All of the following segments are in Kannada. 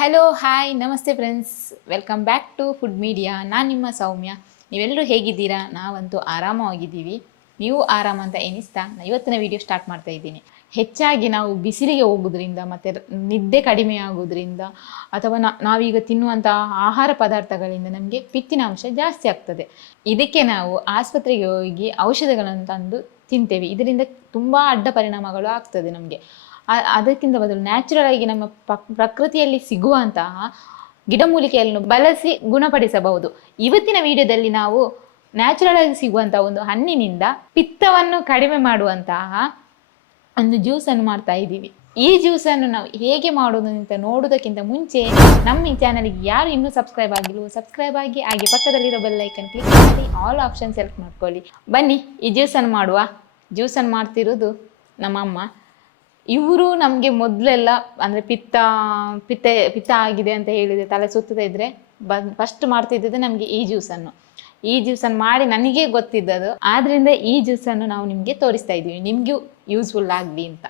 ಹಲೋ ಹಾಯ್ ನಮಸ್ತೆ friends, welcome back to food media. ನಾನು ನಿಮ್ಮ ಸೌಮ್ಯ. ನೀವೆಲ್ಲರೂ ಹೇಗಿದ್ದೀರಾ? ನಾವಂತೂ ಆರಾಮವಾಗಿದ್ದೀವಿ. ನೀವು ಆರಾಮ ಅಂತ ಎನಿಸ್ತಾ ಇವತ್ತಿನ ವಿಡಿಯೋ ಸ್ಟಾರ್ಟ್ ಮಾಡ್ತಾ ಇದ್ದೀನಿ. ಹೆಚ್ಚಾಗಿ ನಾವು ಬಿಸಿಲಿಗೆ ಹೋಗೋದ್ರಿಂದ ಮತ್ತು ನಿದ್ದೆ ಕಡಿಮೆ ಆಗೋದ್ರಿಂದ ಅಥವಾ ನಾವೀಗ ತಿನ್ನುವಂಥ ಆಹಾರ ಪದಾರ್ಥಗಳಿಂದ ನಮಗೆ ಪಿತ್ತಿನಾಂಶ ಜಾಸ್ತಿ ಆಗ್ತದೆ. ಇದಕ್ಕೆ ನಾವು ಆಸ್ಪತ್ರೆಗೆ ಹೋಗಿ ಔಷಧಗಳನ್ನು ತಂದು ತಿಂತೇವೆ. ಇದರಿಂದ ತುಂಬ ಅಡ್ಡ ಪರಿಣಾಮಗಳು ಆಗ್ತದೆ ನಮಗೆ. ಅದಕ್ಕಿಂತ ಬದಲು ನ್ಯಾಚುರಲ್ ಆಗಿ ನಮ್ಮ ಪ್ರಕೃತಿಯಲ್ಲಿ ಸಿಗುವಂತಹ ಗಿಡಮೂಲಿಕೆಯನ್ನು ಬಳಸಿ ಗುಣಪಡಿಸಬಹುದು. ಇವತ್ತಿನ ವಿಡಿಯೋದಲ್ಲಿ ನಾವು ನ್ಯಾಚುರಲ್ ಆಗಿ ಸಿಗುವಂತಹ ಒಂದು ಹಣ್ಣಿನಿಂದ ಪಿತ್ತವನ್ನು ಕಡಿಮೆ ಮಾಡುವಂತಹ ಒಂದು ಜ್ಯೂಸನ್ನು ಮಾಡ್ತಾ ಇದ್ದೀವಿ. ಈ ಜ್ಯೂಸನ್ನು ನಾವು ಹೇಗೆ ಮಾಡೋದು ಅಂತ ನೋಡೋದಕ್ಕಿಂತ ಮುಂಚೆ ನಮ್ಮ ಈ ಚಾನಲ್ಗೆ ಯಾರು ಇನ್ನೂ ಸಬ್ಸ್ಕ್ರೈಬ್ ಆಗಿಲ್ವೋ ಸಬ್ಸ್ಕ್ರೈಬ್ ಆಗಿ, ಹಾಗೆ ಪಕ್ಕದಲ್ಲಿರೋ ಬೆಲ್ ಐಕನ್ ಕ್ಲಿಕ್ ಮಾಡಿ ಆಲ್ ಆಪ್ಷನ್ ಸೆಲೆಕ್ಟ್ ಮಾಡ್ಕೊಳ್ಳಿ. ಬನ್ನಿ ಈ ಜ್ಯೂಸನ್ನು ಮಾಡುವ. ಜ್ಯೂಸನ್ನು ಮಾಡ್ತಿರೋದು ನಮ್ಮಮ್ಮ. ಇವರು ನಮಗೆ ಮೊದಲೆಲ್ಲ ಅಂದರೆ ಪಿತ್ತ ಆಗಿದೆ ಅಂತ ಹೇಳಿದರೆ, ತಲೆ ಸುತ್ತದೇ ಇದ್ದರೆ ಫಸ್ಟ್ ಮಾಡ್ತಿದ್ದದ್ದು ನಮಗೆ ಈ ಜ್ಯೂಸನ್ನು ಮಾಡಿ ನನಗೆ ಗೊತ್ತಿದ್ದದು. ಆದ್ದರಿಂದ ಈ ಜ್ಯೂಸನ್ನು ನಾವು ನಿಮಗೆ ತೋರಿಸ್ತಾ ಇದ್ದೀವಿ, ನಿಮಗೂ ಯೂಸ್ಫುಲ್ ಆಗಲಿ ಅಂತ.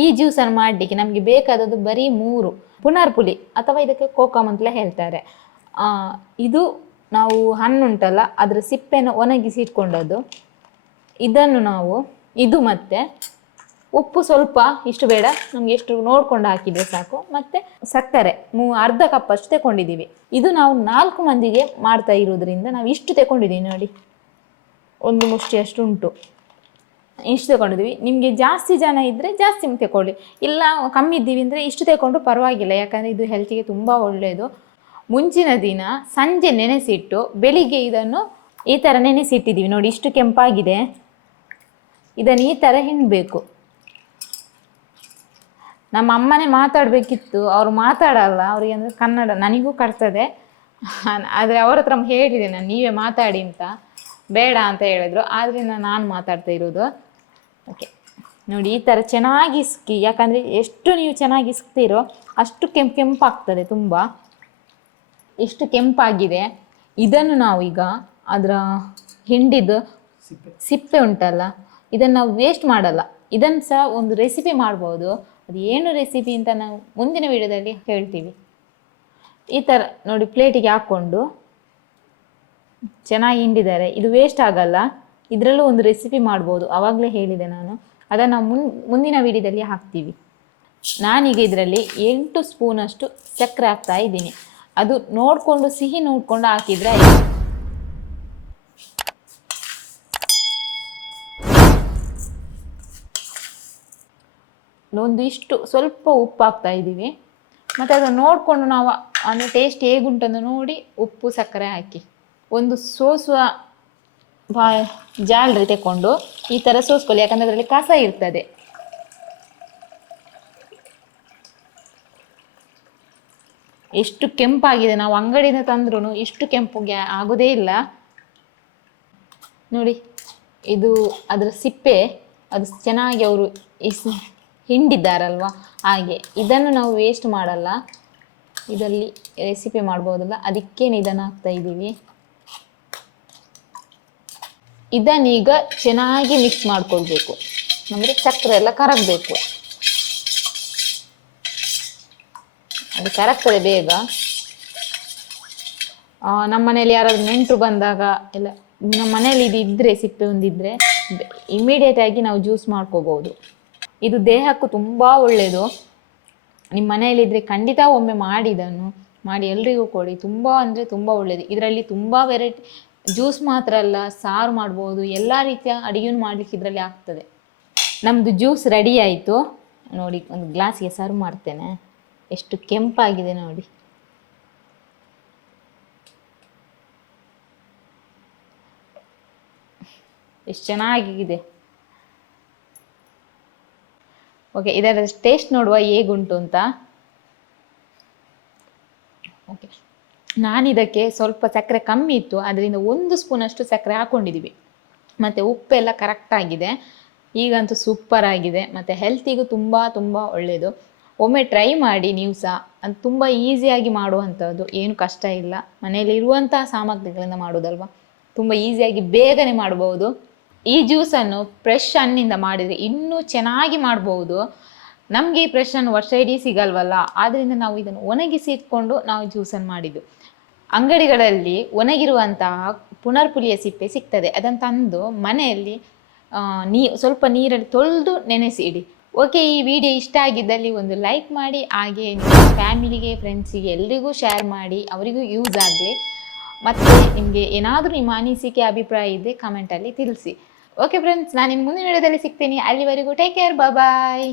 ಈ ಜ್ಯೂಸನ್ನು ಮಾಡಲಿಕ್ಕೆ ನಮಗೆ ಬೇಕಾದದ್ದು ಬರೀ 3 ಪುನರ್ಪುಲಿ ಅಥವಾ ಇದಕ್ಕೆ ಕೋಕಮ್ ಅಂತಲೇ ಹೇಳ್ತಾರೆ. ಇದು ನಾವು ಹಣ್ಣುಂಟಲ್ಲ ಅದರ ಸಿಪ್ಪೆನ ಒಣಗಿಸಿ ಇಟ್ಕೊಂಡದ್ದು. ಇದನ್ನು ನಾವು ಇದು ಮತ್ತು ಉಪ್ಪು ಸ್ವಲ್ಪ, ಇಷ್ಟು ಬೇಡ, ನಮ್ಗೆ ಎಷ್ಟು ನೋಡ್ಕೊಂಡು ಹಾಕಿದರೆ ಸಾಕು. ಮತ್ತು ಸಕ್ಕರೆ ಅರ್ಧ ಕಪ್ ಅಷ್ಟು ತಗೊಂಡಿದ್ದೀವಿ. ಇದು ನಾವು 4 ಮಂದಿಗೆ ಮಾಡ್ತಾ ಇರೋದ್ರಿಂದ ನಾವು ಇಷ್ಟು ತಗೊಂಡಿದ್ದೀವಿ. ನೋಡಿ, ಒಂದು ಮುಷ್ಟಿ ಅಷ್ಟು ಉಂಟು, ಇಷ್ಟು ತಗೊಂಡಿದ್ದೀವಿ. ನಿಮಗೆ ಜಾಸ್ತಿ ಜನ ಇದ್ದರೆ ಜಾಸ್ತಿ ತಗೊಳ್ಳಿ, ಇಲ್ಲ ಕಮ್ಮಿ ಇದ್ದೀವಿ ಅಂದರೆ ಇಷ್ಟು ತಗೊಂಡು ಪರವಾಗಿಲ್ಲ, ಯಾಕಂದರೆ ಇದು ಹೆಲ್ತಿಗೆ ತುಂಬ ಒಳ್ಳೆಯದು. ಮುಂಚಿನ ದಿನ ಸಂಜೆ ನೆನೆಸಿಟ್ಟು ಬೆಳಿಗ್ಗೆ ಇದನ್ನು ಈ ಥರ ನೆನೆಸಿಟ್ಟಿದ್ದೀವಿ. ನೋಡಿ, ಇಷ್ಟು ಕೆಂಪಾಗಿದೆ. ಇದನ್ನು ಈ ಥರ ಹಿಂಡಬೇಕು. ನಮ್ಮ ಅಮ್ಮನೇ ಮಾತಾಡಬೇಕಿತ್ತು, ಅವರು ಮಾತಾಡಲ್ಲ. ಅವರಿಗೆ ಅಂದರೆ ಕನ್ನಡ ನನಗೂ ಕಟ್ತದೆ, ಆದರೆ ಅವ್ರ ಹತ್ರ ಹೇಳಿದೆ ನಾನು, ನೀವೇ ಮಾತಾಡಿ ಅಂತ. ಬೇಡ ಅಂತ ಹೇಳಿದ್ರು, ಆದ್ದರಿಂದ ನಾನು ಮಾತಾಡ್ತಾ ಇರೋದು. ಓಕೆ, ನೋಡಿ ಈ ಥರ ಚೆನ್ನಾಗಿ ಇಸ್ಕಿ, ಯಾಕಂದರೆ ಎಷ್ಟು ನೀವು ಚೆನ್ನಾಗಿ ಇಸ್ಕ್ತೀರೋ ಅಷ್ಟು ಕೆಂಪಾಗ್ತದೆ ತುಂಬ. ಎಷ್ಟು ಕೆಂಪಾಗಿದೆ. ಇದನ್ನು ನಾವು ಈಗ ಅದರ ಹಿಂಡಿದ್ದು ಸಿಪ್ಪೆ ಉಂಟಲ್ಲ, ಇದನ್ನು ನಾವು ವೇಸ್ಟ್ ಮಾಡಲ್ಲ. ಇದನ್ನು ಸಹ ಒಂದು ರೆಸಿಪಿ ಮಾಡ್ಬೋದು. ಅದು ಏನು ರೆಸಿಪಿ ಅಂತ ನಾವು ಮುಂದಿನ ವಿಡಿಯೋದಲ್ಲಿ ಹೇಳ್ತೀವಿ. ಈ ಥರ ನೋಡಿ ಪ್ಲೇಟಿಗೆ ಹಾಕ್ಕೊಂಡು ಚೆನ್ನಾಗಿ ಹಿಂಡಿದ್ದಾರೆ. ಇದು ವೇಸ್ಟ್ ಆಗಲ್ಲ, ಇದರಲ್ಲೂ ಒಂದು ರೆಸಿಪಿ ಮಾಡ್ಬೋದು. ಆವಾಗಲೇ ಹೇಳಿದೆ ನಾನು, ಅದನ್ನು ನಾವು ಮುಂದಿನ ವಿಡಿಯೋದಲ್ಲಿ ಹಾಕ್ತೀವಿ. ನಾನೀಗ ಇದರಲ್ಲಿ 8 ಸ್ಪೂನಷ್ಟು ಸಕ್ಕರೆ ಹಾಕ್ತಾ ಇದ್ದೀನಿ. ಅದು ನೋಡಿಕೊಂಡು, ಸಿಹಿ ನೋಡಿಕೊಂಡು ಹಾಕಿದರೆ ಆಯಿತು. ಒಂದು ಇಷ್ಟು ಸ್ವಲ್ಪ ಉಪ್ಪು ಹಾಕ್ತಾ ಇದ್ದೀವಿ. ಮತ್ತು ಅದನ್ನು ನೋಡಿಕೊಂಡು ನಾವು ಅಂದರೆ ಟೇಸ್ಟ್ ಹೇಗುಂಟನ್ನು ನೋಡಿ ಉಪ್ಪು ಸಕ್ಕರೆ ಹಾಕಿ ಒಂದು ಸೋಸುವ ಜಾಲರಿ ತಗೊಂಡು ಈ ಥರ ಸೋಸ್ಕೊಳ್ಳಿ, ಯಾಕಂದರೆ ಅದರಲ್ಲಿ ಕಸ ಇರ್ತದೆ. ಎಷ್ಟು ಕೆಂಪಾಗಿದೆ, ನಾವು ಅಂಗಡಿಯಿಂದ ತಂದ್ರೂ ಇಷ್ಟು ಕೆಂಪುಗೆ ಆಗೋದೇ ಇಲ್ಲ. ನೋಡಿ, ಇದು ಅದರ ಸಿಪ್ಪೆ ಅದು ಚೆನ್ನಾಗಿ ಅವರು ಹಿಂಡಿದ್ದಾರಲ್ವ, ಹಾಗೆ. ಇದನ್ನು ನಾವು ವೇಸ್ಟ್ ಮಾಡಲ್ಲ, ಇದರಲ್ಲಿ ರೆಸಿಪಿ ಮಾಡ್ಬೋದಲ್ಲ, ಅದಕ್ಕೇನು ಇದನ್ನು ಹಾಕ್ತಾ ಇದ್ದೀವಿ. ಇದನ್ನೀಗ ಚೆನ್ನಾಗಿ ಮಿಕ್ಸ್ ಮಾಡ್ಕೊಳ್ಬೇಕು, ಅಂದರೆ ಸಕ್ಕರೆ ಎಲ್ಲ ಕರಗಬೇಕು. ಅದು ಕರಗ್ತದೆ ಬೇಗ. ನಮ್ಮ ಮನೇಲಿ ಯಾರಾದರೂ ನೆಂಟರು ಬಂದಾಗ ಎಲ್ಲ, ನಮ್ಮ ಮನೇಲಿ ಇದು ಇದ್ದರೆ, ಸಿಪ್ಪೆ ಒಂದಿದ್ದರೆ ಇಮಿಡಿಯೇಟಾಗಿ ನಾವು ಜ್ಯೂಸ್ ಮಾಡ್ಕೋಬೋದು. ಇದು ದೇಹಕ್ಕೂ ತುಂಬ ಒಳ್ಳೆಯದು. ನಿಮ್ಮ ಮನೆಯಲ್ಲಿದ್ದರೆ ಖಂಡಿತ ಒಮ್ಮೆ ಮಾಡಿ, ಇದನ್ನು ಮಾಡಿ ಎಲ್ರಿಗೂ ಕೊಡಿ. ತುಂಬ ಅಂದರೆ ತುಂಬ ಒಳ್ಳೆಯದು. ಇದರಲ್ಲಿ ತುಂಬ ವೆರೈಟಿ, ಜ್ಯೂಸ್ ಮಾತ್ರ ಅಲ್ಲ, ಸಾರು ಮಾಡ್ಬೋದು, ಎಲ್ಲ ರೀತಿಯ ಅಡುಗೆಯನ್ನು ಮಾಡಲಿಕ್ಕೆ ಇದರಲ್ಲಿ ಆಗ್ತದೆ. ನಮ್ಮದು ಜ್ಯೂಸ್ ರೆಡಿ ಆಯಿತು. ನೋಡಿ, ಒಂದು ಗ್ಲಾಸಿಗೆ ಸರ್ವ್ ಮಾಡ್ತೇನೆ. ಎಷ್ಟು ಕೆಂಪಾಗಿದೆ ನೋಡಿ. ಎಷ್ಟು ಚೆನ್ನಾಗಿದೆ. ಓಕೆ, ಇದರ ಟೇಸ್ಟ್ ನೋಡುವ ಹೇಗುಂಟು ಅಂತ. ಓಕೆ, ನಾನಿದಕ್ಕೆ ಸ್ವಲ್ಪ ಸಕ್ಕರೆ ಕಮ್ಮಿ ಇತ್ತು, ಅದರಿಂದ 1 ಸ್ಪೂನಷ್ಟು ಸಕ್ಕರೆ ಹಾಕ್ಕೊಂಡಿದ್ದೀವಿ. ಮತ್ತು ಉಪ್ಪೆಲ್ಲ ಕರೆಕ್ಟಾಗಿದೆ. ಈಗಂತೂ ಸೂಪರ್ ಆಗಿದೆ, ಮತ್ತು ಹೆಲ್ತಿಗೂ ತುಂಬ ತುಂಬ ಒಳ್ಳೆಯದು. ಒಮ್ಮೆ ಟ್ರೈ ಮಾಡಿ ನೀವು ಸಹ. ಅದು ತುಂಬ ಈಸಿಯಾಗಿ ಮಾಡುವಂಥದ್ದು, ಏನು ಕಷ್ಟ ಇಲ್ಲ. ಮನೆಯಲ್ಲಿ ಇರುವಂತಹ ಸಾಮಗ್ರಿಗಳಿಂದ ಮಾಡೋದಲ್ವ, ತುಂಬ ಈಸಿಯಾಗಿ ಬೇಗನೆ ಮಾಡ್ಬೋದು. ಈ ಜ್ಯೂಸನ್ನು ಫ್ರೆಶ್ ಹಣ್ಣಿಂದ ಮಾಡಿದರೆ ಇನ್ನೂ ಚೆನ್ನಾಗಿ ಮಾಡ್ಬೋದು. ನಮಗೆ ಈ ಫ್ರೆಶನ್ನು ವರ್ಷ ಇಡೀ ಸಿಗಲ್ವಲ್ಲ, ಆದ್ದರಿಂದ ನಾವು ಇದನ್ನು ಒಣಗಿಸಿ ಇಟ್ಕೊಂಡು ನಾವು ಜ್ಯೂಸನ್ನು ಮಾಡಿದ್ದು. ಅಂಗಡಿಗಳಲ್ಲಿ ಒಣಗಿರುವಂತಹ ಪುನರ್ಪುಲಿಯ ಸಿಪ್ಪೆ ಸಿಗ್ತದೆ, ಅದನ್ನು ತಂದು ಮನೆಯಲ್ಲಿ ಸ್ವಲ್ಪ ನೀರಲ್ಲಿ ತೊಳೆದು ನೆನೆಸಿ ಇಡಿ. ಓಕೆ, ಈ ವಿಡಿಯೋ ಇಷ್ಟ ಆಗಿದ್ದಲ್ಲಿ ಒಂದು ಲೈಕ್ ಮಾಡಿ, ಹಾಗೆ ನಿಮ್ಮ ಫ್ಯಾಮಿಲಿಗೆ, ಫ್ರೆಂಡ್ಸಿಗೆ ಎಲ್ರಿಗೂ ಶೇರ್ ಮಾಡಿ, ಅವರಿಗೂ ಯೂಸ್ ಆಗಲಿ. ಮತ್ತು ನಿಮಗೆ ಏನಾದರೂ ನಿಮ್ಮ ಅನಿಸಿಕೆ ಅಭಿಪ್ರಾಯ ಇದ್ದರೆ ಕಮೆಂಟಲ್ಲಿ ತಿಳಿಸಿ. ಓಕೆ ಫ್ರೆಂಡ್ಸ್, ನಾನು ನಿಮ್ಮ ಮುಂದಿನ ವಿಡಿಯೋದಲ್ಲಿ ಸಿಗ್ತೀನಿ. ಅಲ್ಲಿವರೆಗೂ ಟೇಕ್ ಕೇರ್, ಬಾಯ್.